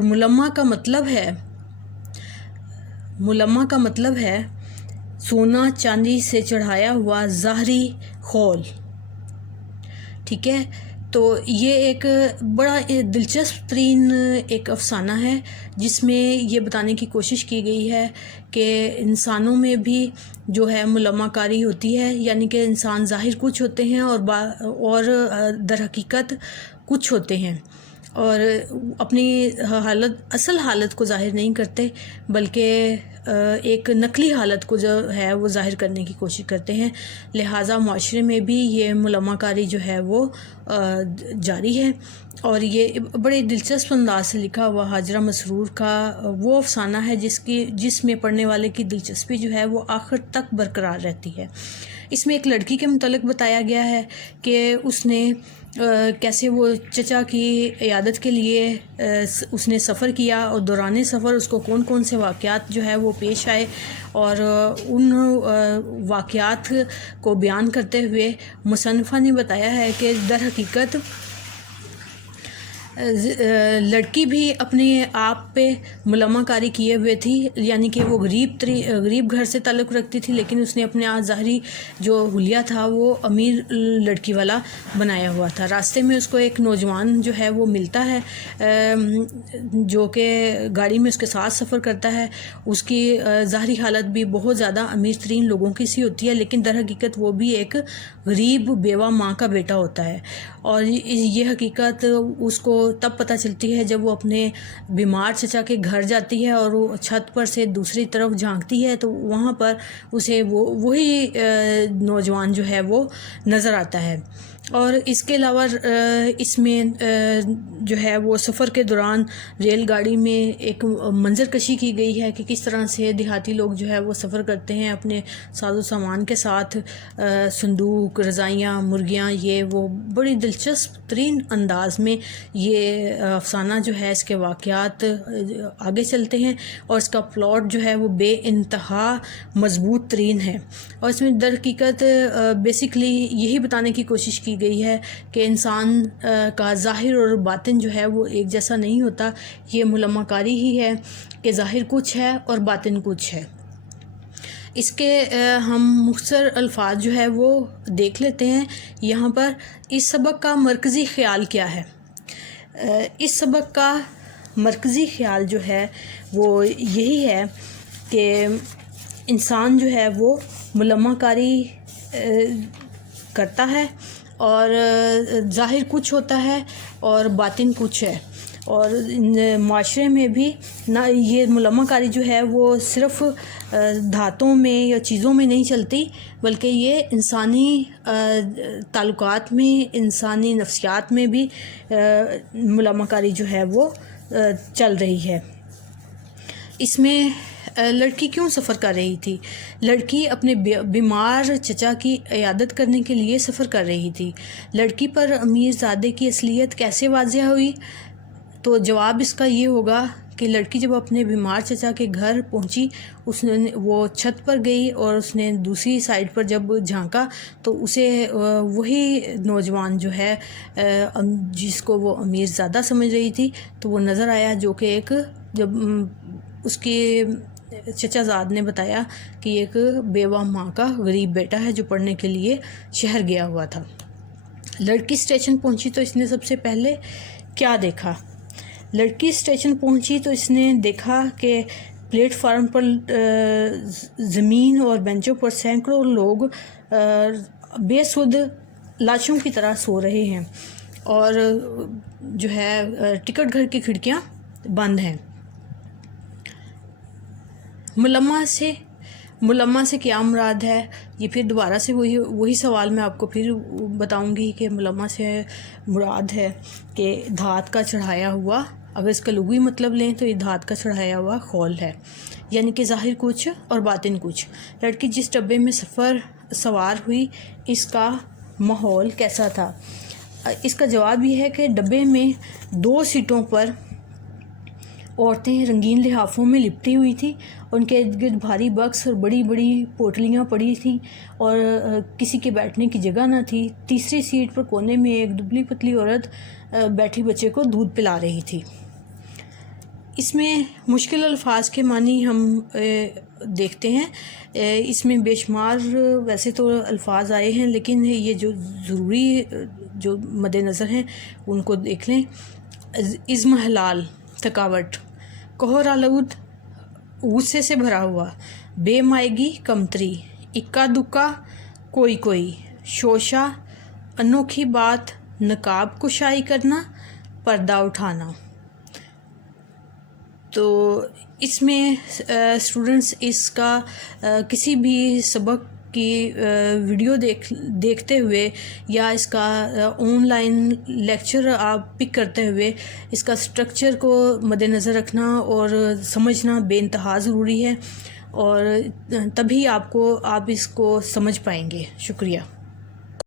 मुलम्मा का मतलब है सोना चांदी से चढ़ाया हुआ ज़ाहरी खौल। ठीक है, तो ये एक बड़ा दिलचस्प तरीन एक अफसाना है जिसमें ये बताने की कोशिश की गई है कि इंसानों में भी जो है मुलम्माकारी होती है, यानी कि इंसान ज़ाहिर कुछ होते हैं और दर हकीकत कुछ होते हैं, और अपनी असल हालत को ज़ाहिर नहीं करते बल्कि एक नकली हालत को जो है वो ज़ाहिर करने की कोशिश करते हैं। लिहाजा माशरे में भी ये मुलम्माकारी जो है वो जारी है। और ये बड़े दिलचस्प अंदाज से लिखा हुआ हाजरा मसरूर का वो अफसाना है जिसमें पढ़ने वाले की दिलचस्पी जो है वो आखिर तक बरकरार रहती है। इसमें एक लड़की के मुतल्लिक़ बताया गया है कि उसने कैसे वो चचा की इयादत के लिए उसने सफ़र किया, और दौरान सफ़र उसको कौन कौन से वाक़यात जो है वो पेश आए, और उन वाक़यात को बयान करते हुए मुसन्निफ़ा ने बताया है कि दर हकीकत लड़की भी अपने आप पे मुलम्माकारी किए हुए थी, यानी कि वो गरीब घर से ताल्लुक़ रखती थी, लेकिन उसने अपने ज़ाहरी जो हुलिया था वो अमीर लड़की वाला बनाया हुआ था। रास्ते में उसको एक नौजवान जो है वो मिलता है जो कि गाड़ी में उसके साथ सफ़र करता है। उसकी ज़ाहरी हालत भी बहुत ज़्यादा अमीर तरीन लोगों की सी होती है, लेकिन दर हकीकत वो भी एक गरीब बेवा माँ का बेटा होता है। और ये हकीकत उसको तब पता चलती है जब वो अपने बीमार चचा के घर जाती है और वो छत पर से दूसरी तरफ झांकती है, तो वहाँ पर उसे वही नौजवान जो है वो नज़र आता है। और इसके अलावा इसमें जो है वो सफ़र के दौरान रेलगाड़ी में एक मंजर कशी की गई है कि किस तरह से देहाती लोग जो है वो सफ़र करते हैं अपने साजो सामान के साथ, संदूक, रज़ाइयाँ, मुर्गियाँ, ये वो बड़ी दिलचस्प तरीन अंदाज में ये अफसाना जो है इसके वाक़यात आगे चलते हैं, और इसका प्लॉट जो है वो बेइंतहा मज़बूत तरीन है। और इसमें दर हकीकत बेसिकली यही बताने की कोशिश की गई है कि इंसान का ज़ाहिर और बातिन जो है वो एक जैसा नहीं होता। ये मुलम्माकारी ही है कि ज़ाहिर कुछ है और बातिन कुछ है। इसके हम मुख्तसर अल्फाज जो है वो देख लेते हैं यहाँ पर। इस सबक का मरकज़ी ख़्याल क्या है? इस सबक का मरकज़ी ख़्याल जो है वो यही है कि इंसान जो है वो मुलम्माकारी करता है, और ज़ाहिर कुछ होता है और बातिन कुछ है। और माशरे में भी ना ये मुलम्माकारी जो है वो सिर्फ़ धातों में या चीज़ों में नहीं चलती, बल्कि ये इंसानी ताल्लुकात में, इंसानी नफ्सियात में भी मुलम्माकारी जो है वो चल रही है। इसमें लड़की क्यों सफ़र कर रही थी? लड़की अपने बीमार चचा की इयादत करने के लिए सफ़र कर रही थी। लड़की पर अमीरज़ादे की असलियत कैसे वाज़ेह हुई? तो जवाब इसका ये होगा कि लड़की जब अपने बीमार चचा के घर पहुंची, उसने वो छत पर गई और उसने दूसरी साइड पर जब झांका तो उसे वही नौजवान जो है जिसको वो अमीरज़ादा समझ रही थी, तो वो नज़र आया, जो कि एक जब उसके चचाज़ाद ने बताया कि एक बेवा माँ का गरीब बेटा है जो पढ़ने के लिए शहर गया हुआ था। लड़की स्टेशन पहुंची तो इसने सबसे पहले क्या देखा? लड़की स्टेशन पहुंची तो इसने देखा कि प्लेटफार्म पर ज़मीन और बेंचों पर सैकड़ों लोग बेसुध लाशों की तरह सो रहे हैं, और जो है टिकट घर की खिड़कियां बंद हैं। मुलम्मा से क्या मुराद है? ये फिर दोबारा से वही सवाल मैं आपको फिर बताऊंगी कि मुलम्मा से मुराद है कि धात का चढ़ाया हुआ, अगर इसका लुग़वी मतलब लें तो ये धात का चढ़ाया हुआ खौल है, यानी कि ज़ाहिर कुछ और बातिन कुछ। लड़की जिस डब्बे में सवार हुई, इसका माहौल कैसा था? इसका जवाब ये है कि डब्बे में 2 सीटों पर औरतें रंगीन लिहाफ़ों में लिपटी हुई थी, उनके इर्द गिर्द भारी बक्स और बड़ी बड़ी पोटलियाँ पड़ी थीं, और किसी के बैठने की जगह न थी। तीसरी सीट पर कोने में एक दुबली पतली औरत बैठी बच्चे को दूध पिला रही थी। اس میں مشکل الفاظ کے معنی ہم دیکھتے ہیں. اس میں بے شمار ویسے تو الفاظ آئے ہیں، لیکن یہ جو ضروری جو مد نظر ہیں ان کو دیکھ لیں. عزم حلال تھکاوٹ، کہر آلود غصے سے بھرا ہوا، بے مائگی کمتری، اکا دکا کوئی کوئی، شوشہ انوکھی بات، نقاب کشائی کرنا، پردہ اٹھانا. تو اس میں اسٹوڈنٹس اس کا کسی بھی سبق کی ویڈیو دیکھتے ہوئے یا اس کا آن لائن لیکچر آپ پک کرتے ہوئے اس کا اسٹرکچر کو مد نظر رکھنا اور سمجھنا بے انتہا ضروری ہے، اور تبھی آپ اس کو سمجھ پائیں گے. شکریہ.